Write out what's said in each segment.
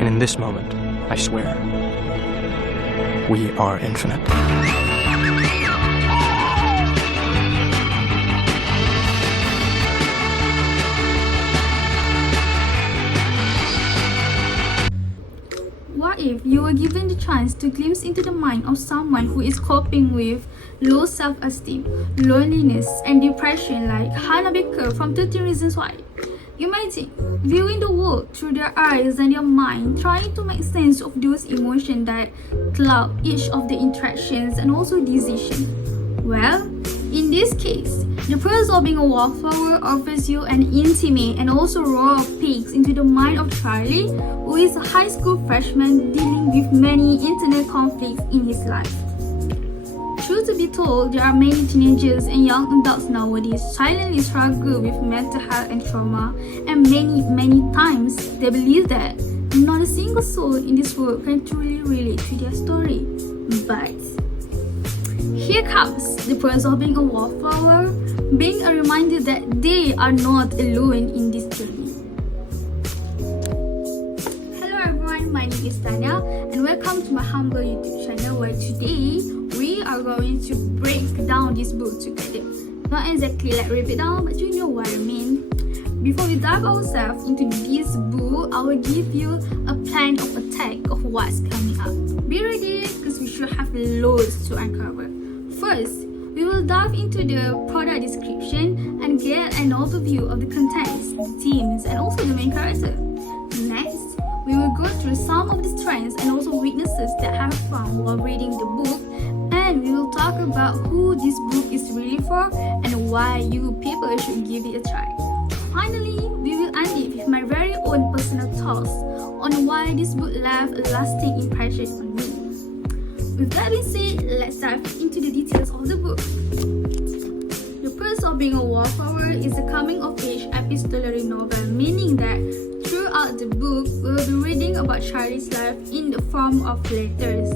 And in this moment, I swear, we are infinite. What if you were given the chance to glimpse into the mind of someone who is coping with low self-esteem, loneliness, and depression like Hannah Baker from 13 Reasons Why? Imagine viewing the world through their eyes and their mind, trying to make sense of those emotions that cloud each of the interactions and also decisions. Well, in this case, the process of being a wallflower offers you an intimate and also raw peek into the mind of Charlie, who is a high school freshman dealing with many internal conflicts in his life. Truth to be told, there are many teenagers and young adults nowadays silently struggle with mental health and trauma, and many times they believe that not a single soul in this world can truly relate to their story. But here comes the process of being a wallflower, being a reminder that they are not alone in this journey. Hello everyone, my name is Tanya and welcome to my humble YouTube channel, where today we are going to break down this book together. Not exactly like rip it down, but you know what I mean. Before we dive ourselves into this book, I will give you a plan of attack of what's coming up. Be ready because we should have loads to uncover. First, we will dive into the product description and get an overview of the contents, the themes, and also the main character. Next, we will go through some of the strengths and also weaknesses that I have found while reading the book, and we will talk about who this book is really for and why you people should give it a try. Finally, we will end it with my very own personal thoughts on why this book left a lasting impression on me. With that being said, let's dive into the details of the book. The Process of Being a Wallflower is a coming-of-age epistolary novel, meaning that throughout the book, we'll be reading about Charlie's life in the form of letters.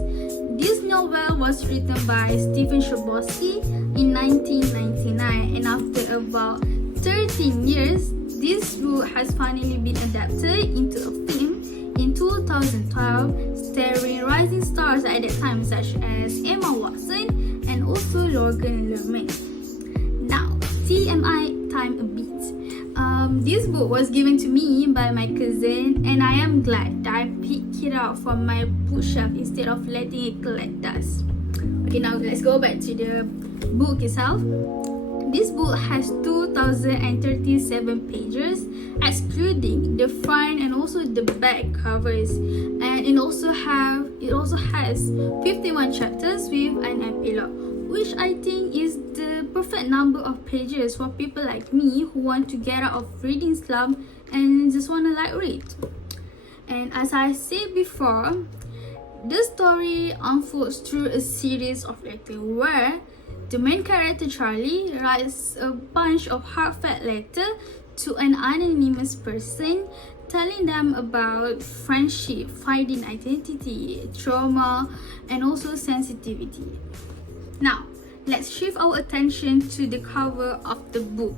This novel was written by Stephen Chbosky in 1999, and after about 13 years, this book has finally been adapted into a film in 2012, starring rising stars at that time such as Emma Watson and also Logan Lerman. Now, TMI time a bit. This book was given to me by my cousin, and I am glad that I picked it up from my bookshelf instead of letting it collect dust. Okay, now let's go back to the book itself. This book has 2,037 pages, excluding the front and also the back covers, and it also has 51 chapters with an epilogue, which I think is the perfect number of pages for people like me who want to get out of reading slump and just want to like read. And as I said before, the story unfolds through a series of letters where the main character Charlie writes a bunch of heartfelt letters to an anonymous person, telling them about friendship, finding identity, trauma, and also sensitivity. Now, let's shift our attention to the cover of the book.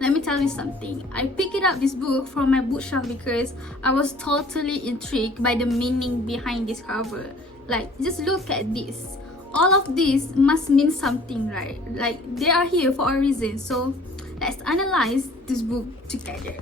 Let me tell you something. I picked this book from my bookshelf because I was totally intrigued by the meaning behind this cover. Like, just look at this. All of this must mean something, right? Like, they are here for a reason. So let's analyze this book together.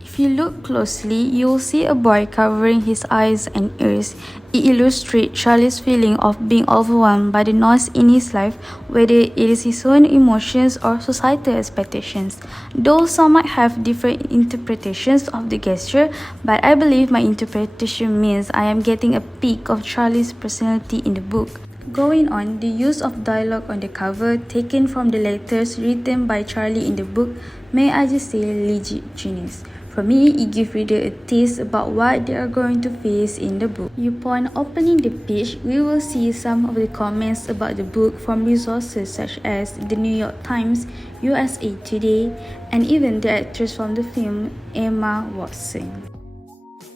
If you look closely, you'll see a boy covering his eyes and ears. It illustrates Charlie's feeling of being overwhelmed by the noise in his life, whether it is his own emotions or societal expectations. Though some might have different interpretations of the gesture, but I believe my interpretation means I am getting a peek of Charlie's personality in the book. Going on, the use of dialogue on the cover, taken from the letters written by Charlie in the book, may I just say legit genius. For me, it gives reader a taste about what they are going to face in the book. Upon opening the page, we will see some of the comments about the book from resources such as the New York Times, USA Today, and even the actress from the film, Emma Watson.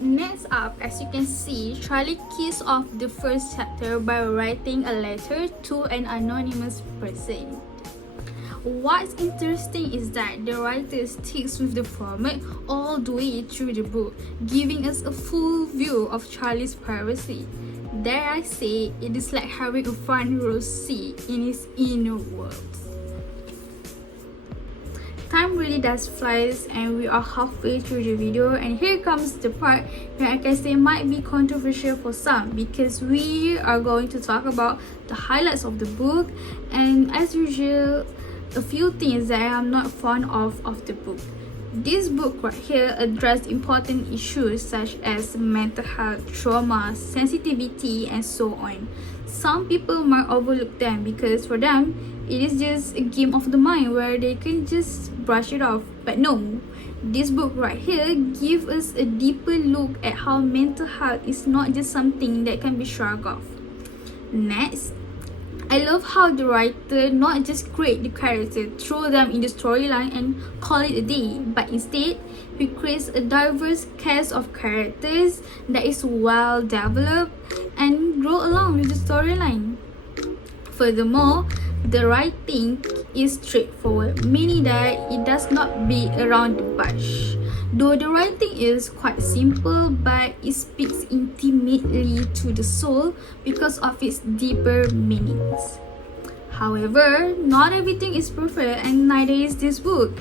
Next up, as you can see, Charlie kicks off the first chapter by writing a letter to an anonymous person. What's interesting is that the writer sticks with the format all the way through the book, giving us a full view of Charlie's privacy. Dare I say, it is like having a front row seat in his inner world. Time really does flies, and we are halfway through the video, and here comes the part that I can say might be controversial for some, because we are going to talk about the highlights of the book, and as usual, a few things that I am not fond of the book. This book right here addressed important issues such as mental health, trauma, sensitivity, and so on. Some people might overlook them because for them, it is just a game of the mind where they can just brush it off. But no, this book right here gives us a deeper look at how mental health is not just something that can be shrugged off. Next, I love how the writer not just create the character, throw them in the storyline and call it a day, but instead he creates a diverse cast of characters that is well developed and grow along with the storyline. Furthermore, the writing is straightforward, meaning that it does not beat around the bush. Though the writing is quite simple, but it speaks intimately to the soul because of its deeper meanings. However, not everything is perfect, and neither is this book.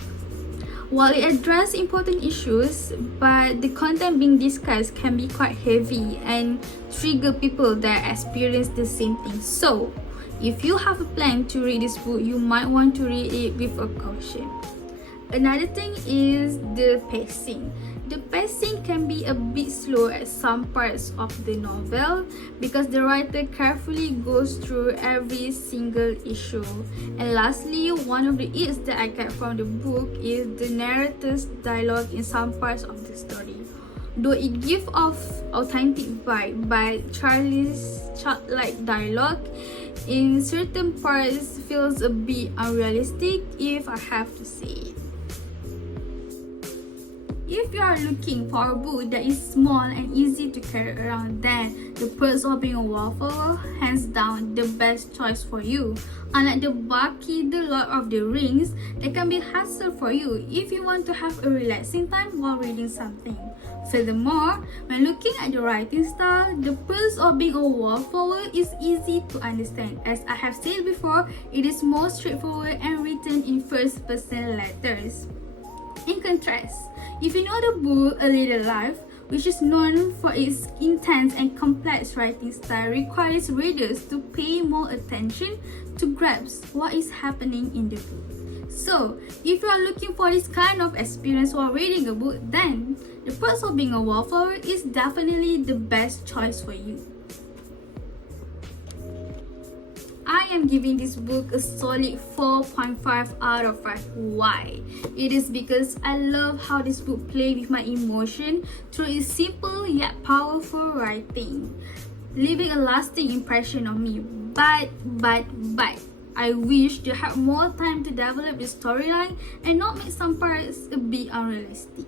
While it addresses important issues, but the content being discussed can be quite heavy and trigger people that experience the same thing. So, if you have a plan to read this book, you might want to read it with a caution. Another thing is the pacing. The pacing can be a bit slow at some parts of the novel because the writer carefully goes through every single issue. And lastly, one of the hits that I get from the book is the narrator's dialogue in some parts of the story. Though it gives off authentic vibe, but Charlie's childlike dialogue in certain parts feels a bit unrealistic, if I have to say it. If you are looking for a book that is small and easy to carry around, then The Perks of Being a Wallflower, hands down the best choice for you. Unlike the bulky The Lord of the Rings, that can be hassle for you if you want to have a relaxing time while reading something. Furthermore, when looking at the writing style, The Perks of Being a Wallflower is easy to understand. As I have said before, it is more straightforward and written in first-person letters. In contrast, if you know the book A Little Life, which is known for its intense and complex writing style, requires readers to pay more attention to grasp what is happening in the book. So, if you are looking for this kind of experience while reading a book, then The Perks of Being a Wallflower is definitely the best choice for you. I am giving this book a solid 4.5 out of 5. Why? It is because I love how this book plays with my emotion through its simple yet powerful writing, leaving a lasting impression on me. But, I wish they had more time to develop the storyline and not make some parts a bit unrealistic.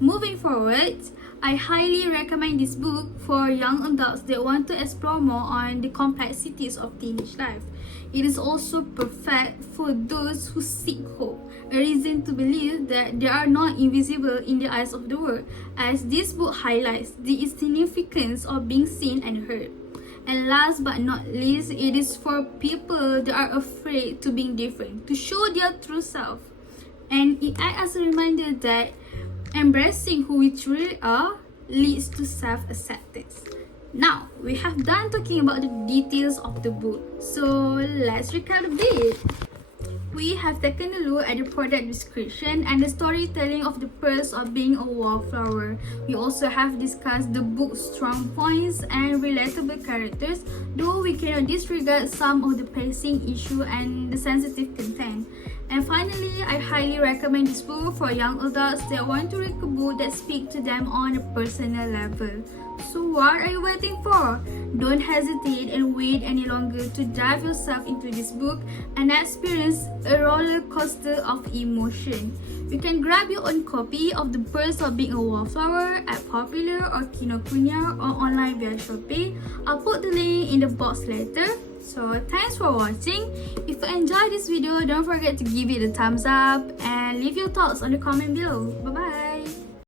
Moving forward, I highly recommend this book for young adults that want to explore more on the complexities of teenage life. It is also perfect for those who seek hope, a reason to believe that they are not invisible in the eyes of the world, as this book highlights the significance of being seen and heard. And last but not least, it is for people that are afraid to being different, to show their true self. And it acts as a reminder that embracing who we truly are leads to self-acceptance. Now, we have done talking about the details of the book, so let's recap a bit. We have taken a look at the product description and the storytelling of The Perks of Being a Wallflower. We also have discussed the book's strong points and relatable characters, though we cannot disregard some of the pacing issue and the sensitive content. And finally, I highly recommend this book for young adults that want to read a book that speaks to them on a personal level. So what are you waiting for? Don't hesitate and wait any longer to dive yourself into this book and experience a roller coaster of emotion. You can grab your own copy of The Perks of Being a Wallflower at Popular or Kinokuniya or online via Shopee. I'll put the link in the box later. So thanks for watching. If you enjoyed this video, don't forget to give it a thumbs up and leave your thoughts on the comment below. Bye bye.